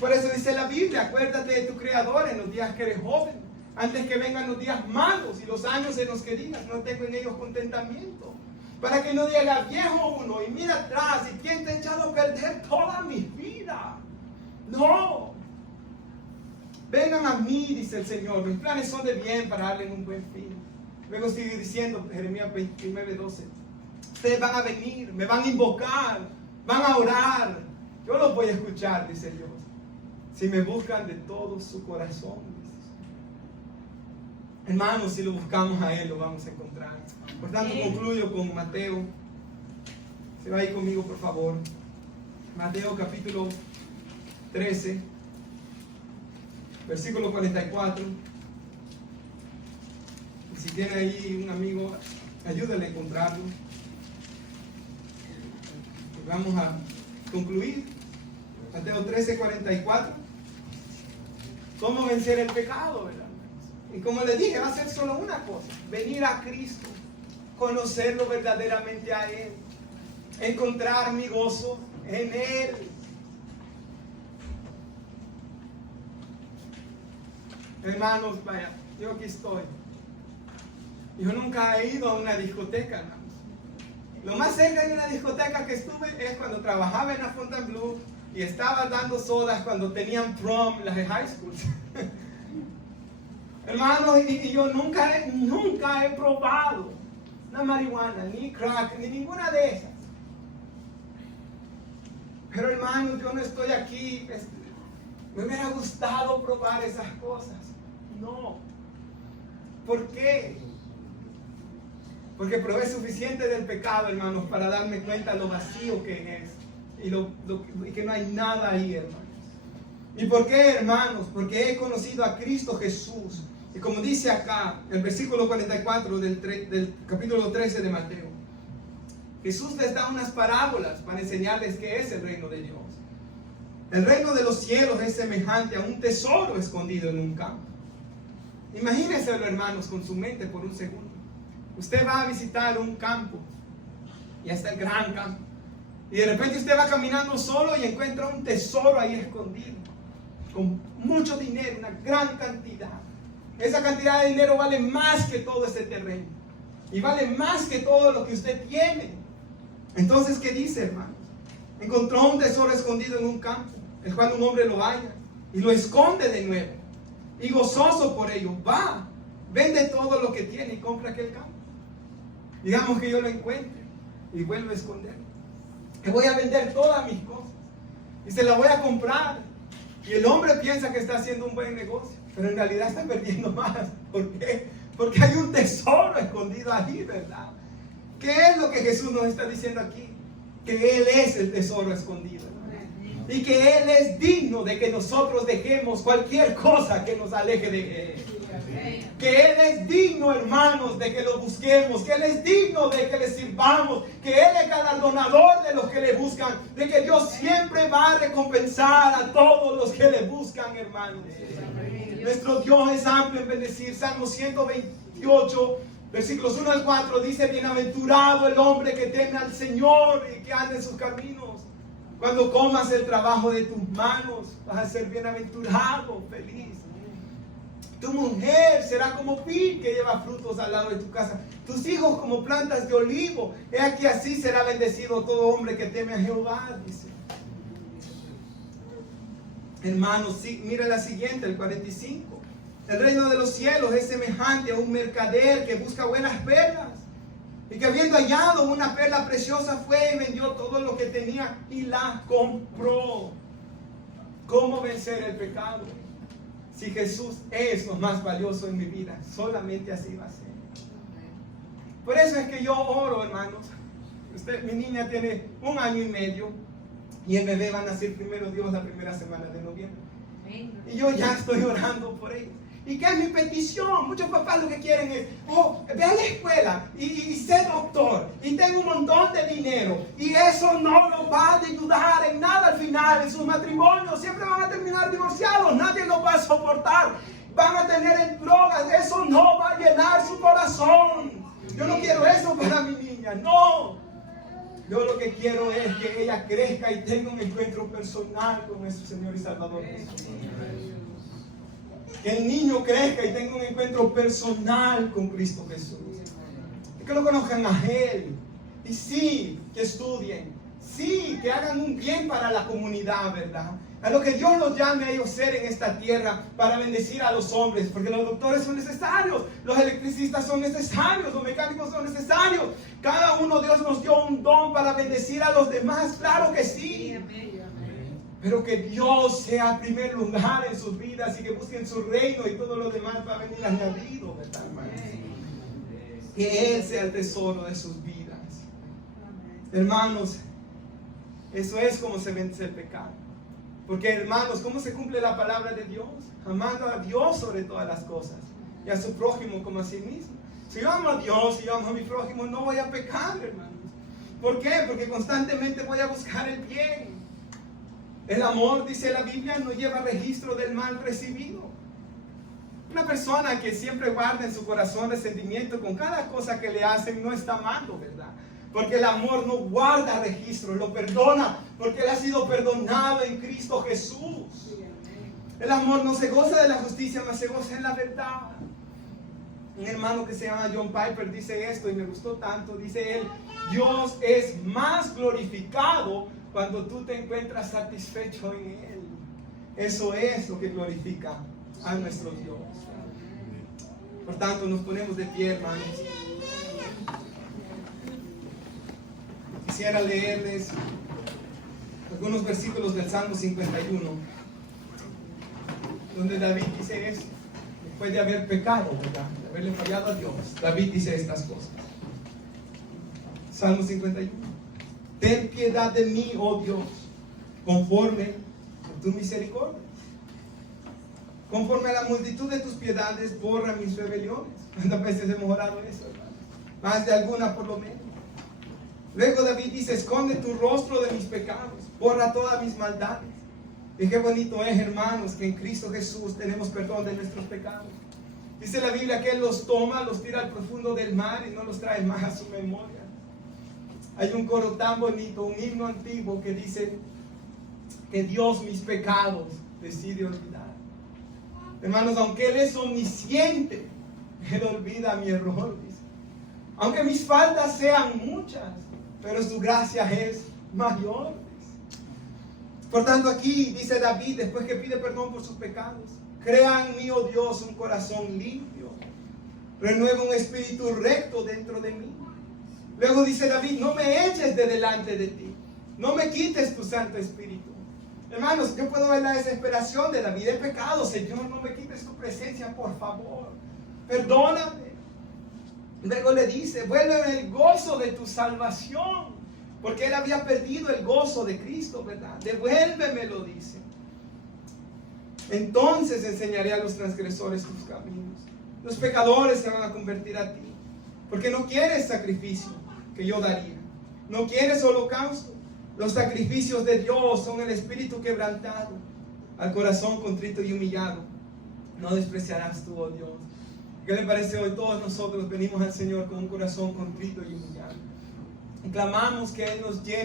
Por eso dice la Biblia, acuérdate de tu Creador en los días que eres joven, antes que vengan los días malos y los años en los que digas, no tengo en ellos contentamiento. Para que no diga viejo uno y mira atrás, ¿y quién te ha echado a perder toda mi vida? No. Vengan a mí, dice el Señor, mis planes son de bien para darles un buen fin. Luego sigue diciendo, Jeremías 29:12, ustedes van a venir, me van a invocar, van a orar, yo los voy a escuchar, dice Dios, si me buscan de todo su corazón. Hermanos, si lo buscamos a Él, lo vamos a encontrar. Por tanto, concluyo con Mateo. Se va ahí conmigo, por favor. Mateo capítulo 13, versículo 44. Y si tiene ahí un amigo, ayúdale a encontrarlo. Y vamos a concluir. Mateo 13, 44. ¿Cómo vencer el pecado, verdad? Y como les dije, va a ser solo una cosa: venir a Cristo, conocerlo verdaderamente a Él, encontrar mi gozo en Él. Hermanos, vaya, yo aquí estoy. Yo nunca he ido a una discoteca, hermanos. Lo más cerca de una discoteca que estuve es cuando trabajaba en la Fontainebleau y estaba dando sodas cuando tenían prom las de high school. Hermanos, y yo nunca he probado la marihuana, ni crack, ni ninguna de esas. Pero hermanos, yo no estoy aquí, me hubiera gustado probar esas cosas. No. ¿Por qué? Porque probé suficiente del pecado, hermanos, para darme cuenta de lo vacío que es y que no hay nada ahí, hermanos. ¿Y por qué, hermanos? Porque he conocido a Cristo Jesús. Y como dice acá, el versículo 44 del capítulo 13 de Mateo, Jesús les da unas parábolas para enseñarles qué es el reino de Dios. El reino de los cielos es semejante a un tesoro escondido en un campo. Imagínenselo, hermanos, con su mente por un segundo. Usted va a visitar un campo, y está el gran campo, y de repente usted va caminando solo y encuentra un tesoro ahí escondido, con mucho dinero, una gran cantidad. Esa cantidad de dinero vale más que todo ese terreno, y vale más que todo lo que usted tiene. Entonces, ¿qué dice, hermanos? Encontró un tesoro escondido en un campo, el cual un hombre lo halla, y lo esconde de nuevo, y gozoso por ello, va, vende todo lo que tiene y compra aquel campo. Digamos que yo lo encuentre y vuelvo a esconder. Que voy a vender todas mis cosas y se las voy a comprar. Y el hombre piensa que está haciendo un buen negocio, pero en realidad está perdiendo más. ¿Por qué? Porque hay un tesoro escondido ahí, ¿verdad? ¿Qué es lo que Jesús nos está diciendo aquí? Que Él es el tesoro escondido. Y que Él es digno de que nosotros dejemos cualquier cosa que nos aleje de Él. Que Él es digno, hermanos, de que lo busquemos, que Él es digno de que le sirvamos, que Él es galardonador de los que le buscan, de que Dios siempre va a recompensar a todos los que le buscan, hermanos. Nuestro Dios es amplio en bendecir. Salmo 128, versículos 1 al 4 dice: bienaventurado el hombre que teme al Señor y que ande en sus caminos. Cuando comas el trabajo de tus manos, vas a ser bienaventurado, feliz. Tu mujer será como vid que lleva frutos al lado de tu casa. Tus hijos como plantas de olivo. He aquí así será bendecido todo hombre que teme a Jehová, dice. Hermanos, sí, mira la siguiente, el 45. El reino de los cielos es semejante a un mercader que busca buenas perlas. Y que habiendo hallado una perla preciosa fue y vendió todo lo que tenía y la compró. ¿Cómo vencer el pecado? Si Jesús es lo más valioso en mi vida, solamente así va a ser. Por eso es que yo oro, hermanos. Mi niña tiene 1 año y medio y el bebé va a nacer primero Dios la primera semana de noviembre. Y yo ya estoy orando por ellos. ¿Y qué es mi petición? Muchos papás lo que quieren es: ve a la escuela y sé doctor y tengo un montón de dinero, y eso no los va a ayudar en nada al final. En sus matrimonios siempre van a terminar divorciados, nadie los va a soportar, van a tener drogas, eso no va a llenar su corazón. Yo no quiero eso para mi niña, no. Yo lo que quiero es que ella crezca y tenga un encuentro personal con nuestro Señor y Salvador Jesús. Que el niño crezca y tenga un encuentro personal con Cristo Jesús. Que lo conozcan a Él. Y sí, que estudien. Sí, que hagan un bien para la comunidad, ¿verdad? A lo que Dios los llame a ellos ser en esta tierra para bendecir a los hombres. Porque los doctores son necesarios, los electricistas son necesarios, los mecánicos son necesarios. Cada uno, Dios nos dio un don para bendecir a los demás. Claro que sí. Pero que Dios sea primer lugar en sus vidas y que busquen su reino y todo lo demás va a venir añadido, ¿verdad, hermanos? Que Él sea el tesoro de sus vidas. Hermanos, eso es como se vence el pecado. Porque, hermanos, ¿cómo se cumple la palabra de Dios? Amando a Dios sobre todas las cosas y a su prójimo como a sí mismo. Si yo amo a Dios y yo amo a mi prójimo, no voy a pecar, hermanos. ¿Por qué? Porque constantemente voy a buscar el bien. El amor, dice la Biblia, no lleva registro del mal recibido. Una persona que siempre guarda en su corazón resentimiento con cada cosa que le hacen no está amando, ¿verdad? Porque el amor no guarda registro, lo perdona, porque él ha sido perdonado en Cristo Jesús. El amor no se goza de la justicia, mas se goza en la verdad. Un hermano que se llama John Piper dice esto y me gustó tanto. Dice él: Dios es más glorificado cuando tú te encuentras satisfecho en Él. Eso es lo que glorifica a nuestro Dios. Por tanto, nos ponemos de pie, hermanos. Quisiera leerles algunos versículos del Salmo 51, donde David dice eso. Después de haber pecado, ¿verdad?, de haberle fallado a Dios, David dice estas cosas. Salmo 51. Ten piedad de mí, oh Dios, conforme a tu misericordia. Conforme a la multitud de tus piedades, borra mis rebeliones. ¿Cuántas veces hemos orado eso, hermano? Más de alguna por lo menos. Luego David dice: esconde tu rostro de mis pecados, borra todas mis maldades. Y qué bonito es, hermanos, que en Cristo Jesús tenemos perdón de nuestros pecados. Dice la Biblia que Él los toma, los tira al profundo del mar y no los trae más a su memoria. Hay un coro tan bonito, un himno antiguo que dice que Dios mis pecados decide olvidar. Hermanos, aunque Él es omnisciente, Él olvida mi error, dice. Aunque mis faltas sean muchas, pero su gracia es mayor. Por tanto, aquí dice David, después que pide perdón por sus pecados: crea en mí, oh Dios, un corazón limpio, renueva un espíritu recto dentro de mí. Luego dice David: no me eches de delante de ti, no me quites tu Santo Espíritu. Hermanos, yo puedo ver la desesperación de David. He pecado, Señor, no me quites tu presencia, por favor, perdóname. Luego le dice: vuélveme el gozo de tu salvación, porque él había perdido el gozo de Cristo, ¿verdad? Devuélvemelo, dice. Entonces enseñaré a los transgresores tus caminos. Los pecadores se van a convertir a ti, porque no quieres sacrificio que yo daría. No quieres holocausto. Los sacrificios de Dios son el espíritu quebrantado. Al corazón contrito y humillado no despreciarás tú, oh Dios. ¿Qué le parece hoy? Todos nosotros venimos al Señor con un corazón contrito y humillado y clamamos que Él nos llene